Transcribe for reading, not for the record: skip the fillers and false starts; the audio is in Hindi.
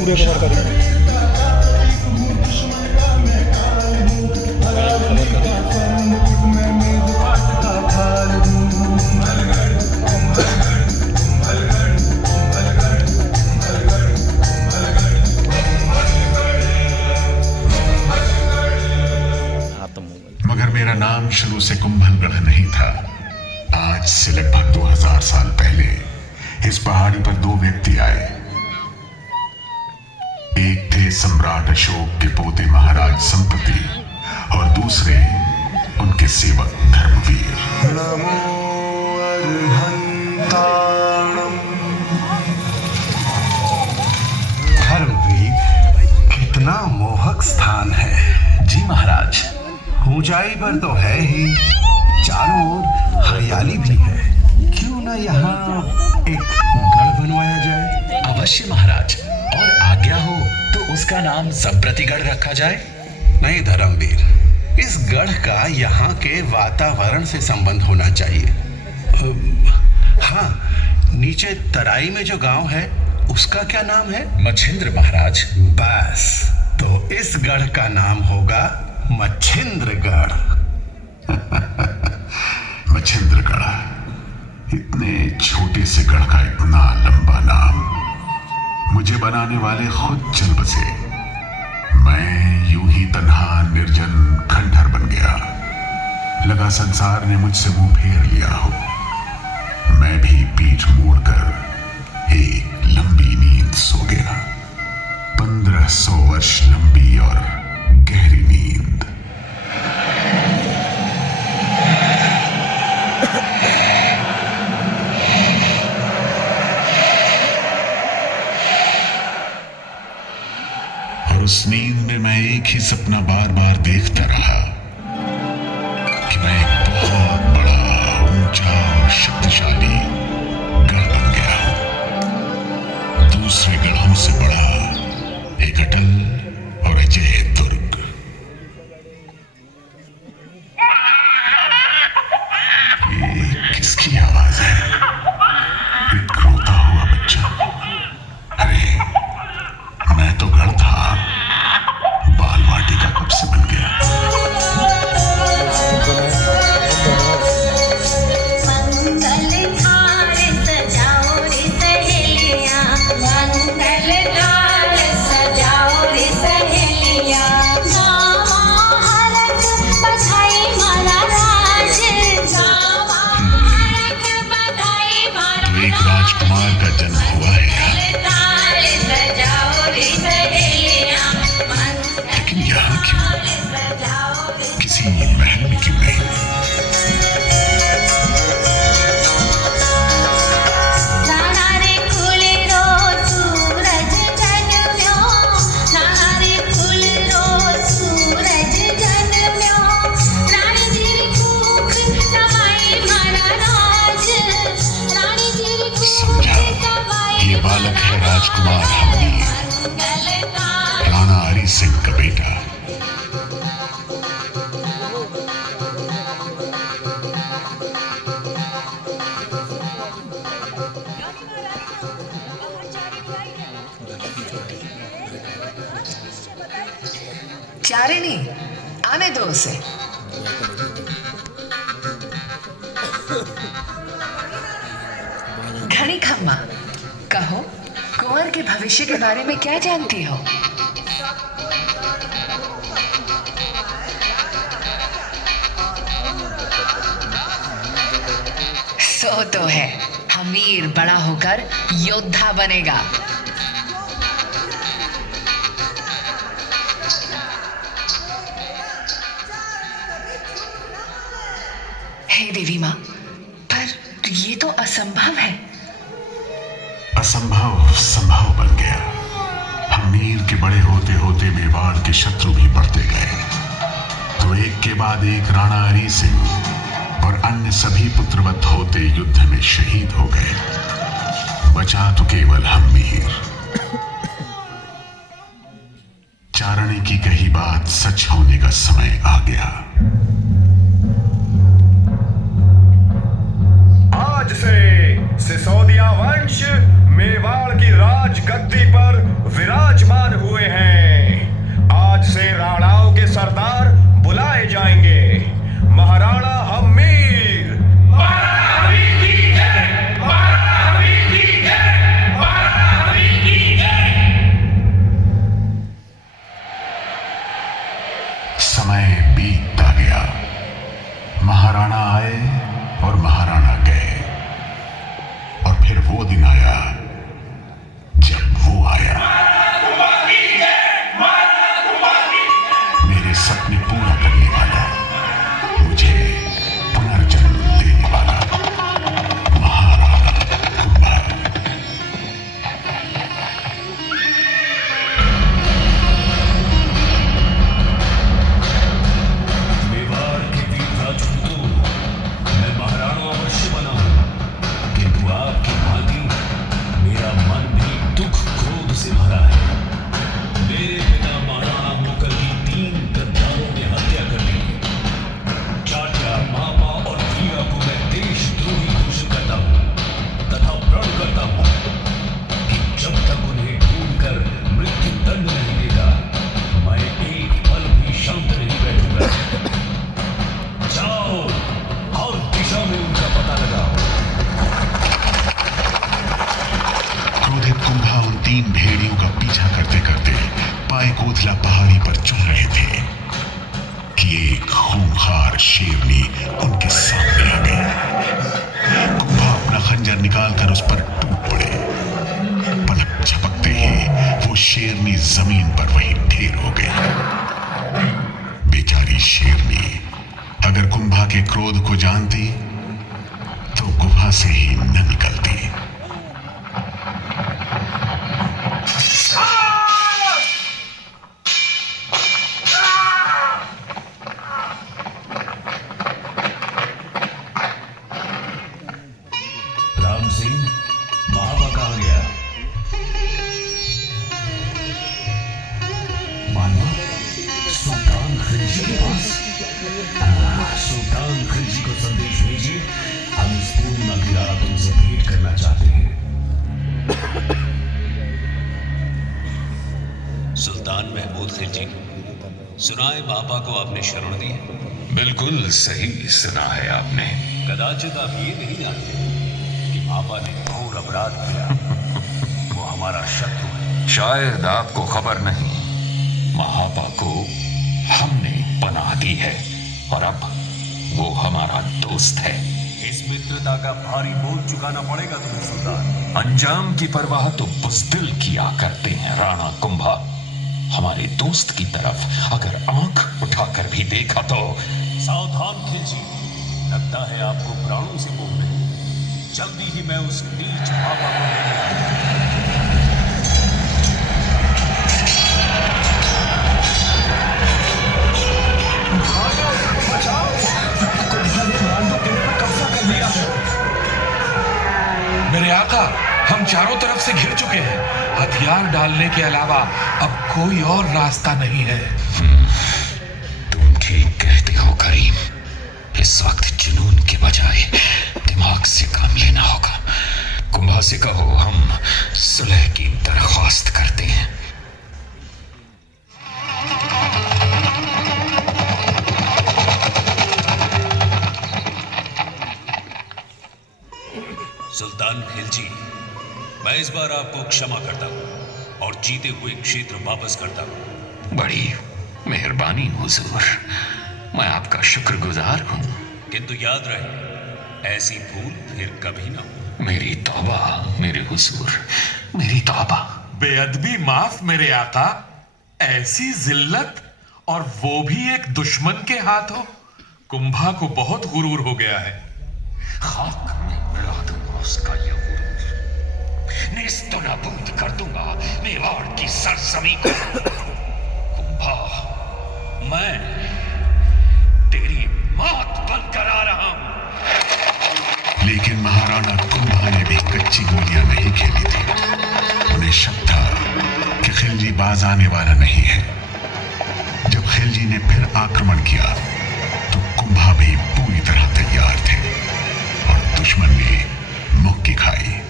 पूरे कवर करेंगे। मगर मेरा नाम शुरू से कुंभलगढ़ नहीं था। आज से लगभग 2000 साल पहले इस पहाड़ी पर दो व्यक्ति आए। एक थे सम्राट अशोक के पोते महाराज संपत्ति और दूसरे उनके सेवक धर्मवीर। नमो अर्हंताणम। धर्मवीर, कितना मोहक स्थान है। जी महाराज। ऊंचाई पर तो है ही, चारों ओर हरियाली भी है। क्यों ना यहाँ एक गढ़ बनवाया जाए? अवश्य महाराज, और आज्ञा हो तो उसका नाम संप्रतिगढ़ रखा जाए। नहीं धर्मवीर, इस गढ़ का यहाँ के वातावरण से संबंध होना चाहिए। हाँ, नीचे तराई में जो गांव है उसका क्या नाम है? मच्छिंद्र महाराज। बस, तो इस गढ़ का नाम होगा मच्छिंद्रगढ़। मच्छिंद्रगढ़, इतने छोटे से गढ़ का इतना लंबा नाम। मुझे बनाने वाले खुद चल बसे। मैं यूं ही तन्हा निर्जन खंडहर बन गया। लगा संसार ने मुझसे मुंह फेर लिया हो। मैं भी पीठ मोड़कर एक लंबी नींद सो गया। 1500 वर्ष लंबी और गहरी नींद। और उस नींद में मैं एक ही सपना बार बार देखता रहा कि मैं एक बहुत बड़ा, ऊंचा और शक्तिशाली गढ़ बन गया हूं। दूसरे गढ़ों से बड़ा एक अटल और अजय दुर्ग। ये किसकी आवाज है? एक रोता हुआ बच्चा। अरे, मैं तो गढ़ था, बाल वाटिका कब से बन गया? एक राजकुमार का जन्म हुआ है यहाँ। लेकिन यहाँ क्यों? किसी महल में क्यों नहीं? ये बालक है राजकुमार हमीर, राणा हरि सिंह का बेटा। चारिणी, आने दो उसे। घड़ी खम्मा, कहो, कुंवर के भविष्य के बारे में क्या जानती हो? सो तो है, हमीर बड़ा होकर योद्धा बनेगा। हे देवी माँ, पर ये तो असंभव है। असंभव संभव बन गया। हमीर के बड़े होते होते मेवाड़ के शत्रु भी बढ़ते गए, तो एक के बाद एक राणा हरि सिंह और अन्य सभी पुत्रवत होते युद्ध में शहीद हो गए। बचा तो केवल हमीर। चारणी की कही बात सच होने का समय आ गया। आज से सिसोदिया वंश मेवाड़ की राज आज गद्दी पर विराजमान हुए हैं। आज से राणाओं के सरदार बुलाए जाएंगे। महाराणा हम्मीर। समय बीतता गया। महाराणा आए और महाराणा गए, और फिर वो दिन आया जब वो आया, मेरे सपने पूरा करने वाला, मुझे पुनर्जन्म देने वाला महाराणा कुंभा। मेवाड़ के वीर राजपूतों, मैं महाराणा अवश्य बना हूं, किंतु आपकी भांति मेरा मन भी दुख क्रोध से भरा है। मेरे पिता महाराणा मुकर की 3 गद्दारों ने हत्या कर दी। चाचा, मामा और भैया को मैं देशद्रोही घोषित करता हूं तथा प्रण करता हूं कि जब तक उन्हें ढूंढकर मृत्यु दंड नहीं देगा, मैं एक पल भी शांत नहीं बैठूंगा। जाओ, हर दिशा में उनका पता लगाओ। क्रोधित कुंभा उन 3 भेड़ियों का पीछा करते करते पायकोथला पहाड़ी पर चढ़ रहे थे कि एक खूंखार शेरनी उनके सामने आ गई। कुंभा अपना खंजर निकालकर उस पर टूट पड़े। पलक झपकते ही वो शेरनी जमीन पर वहीं ढेर हो गई। बेचारी शेरनी अगर कुंभा के क्रोध को जानती तो गुफा से ही न निकलती। राम सिंह, महाबा कहाँ गया? मानवा, सुल्तान खिलजी के पास। सुल्तान खिलजी को संदेश भेजिए, हम इस पूर्णिमा की रात उनसे भेंट करना चाहते हैं। सुल्तान महमूद खिलजी, सुनाए बाबा को आपने शरण दी है। बिल्कुल सही सुना है आपने। कदाचित आप ये नहीं जानते कि बाबा ने घोर अपराध किया। वो हमारा शत्रु है। शायद आपको खबर नहीं, महाबा को हमने पनाह दी है और अब वो हमारा दोस्त है। इस मित्रता का भारी बोझ चुकाना पड़ेगा तुम्हें सुल्तान। अंजाम की परवाह तो बुज़दिल किया करते हैं राणा कुंभा। हमारे दोस्त की तरफ अगर आंख उठाकर भी देखा तो। सावधान खिलजी, लगता है आपको प्राणों से मोह नहीं। जल्दी ही मैं उस नीच बाबा को लेने आऊंगा। मेरे आका, हम चारों तरफ से घिर चुके हैं। हथियार डालने के अलावा अब कोई और रास्ता नहीं है। तुम ठीक कहते हो करीम। इस वक्त जुनून के बजाय दिमाग से काम लेना होगा। कुंभा से कहो हम सुलह की दरख्वास्त करते हैं। सुल्तान खिलजी, मैं इस बार आपको क्षमा करता हूं और जीते हुए क्षेत्र वापस करता हूं। बड़ी मेहरबानी हुजूर, मैं आपका शुक्रगुजार हूं। किंतु याद रहे, ऐसी भूल फिर कभी ना हो। मेरी तौबा मेरे हुजूर, मेरी तौबा। बेअदबी माफ मेरे आका। ऐसी जिल्लत, और वो भी एक दुश्मन के हाथों। कुंभा को बहुत गुरूर हो गया है। खाक में मिला दूंगा उसका यह गुरूर। नेस्तो नाबूद कर दूंगा मेवाड़ की सरजमी को। कुंभा, मैं तेरी मौत बनकर आ रहा हूं। लेकिन महाराणा कुंभा ने भी कच्ची गोलियां नहीं खेली थी। उन्हें शक था कि खिलजी बाज आने वाला नहीं है। जब खिलजी ने फिर आक्रमण किया तो कुंभा भी पूरी तरह तैयार थे और दुश्मन ने मुक्की खाई।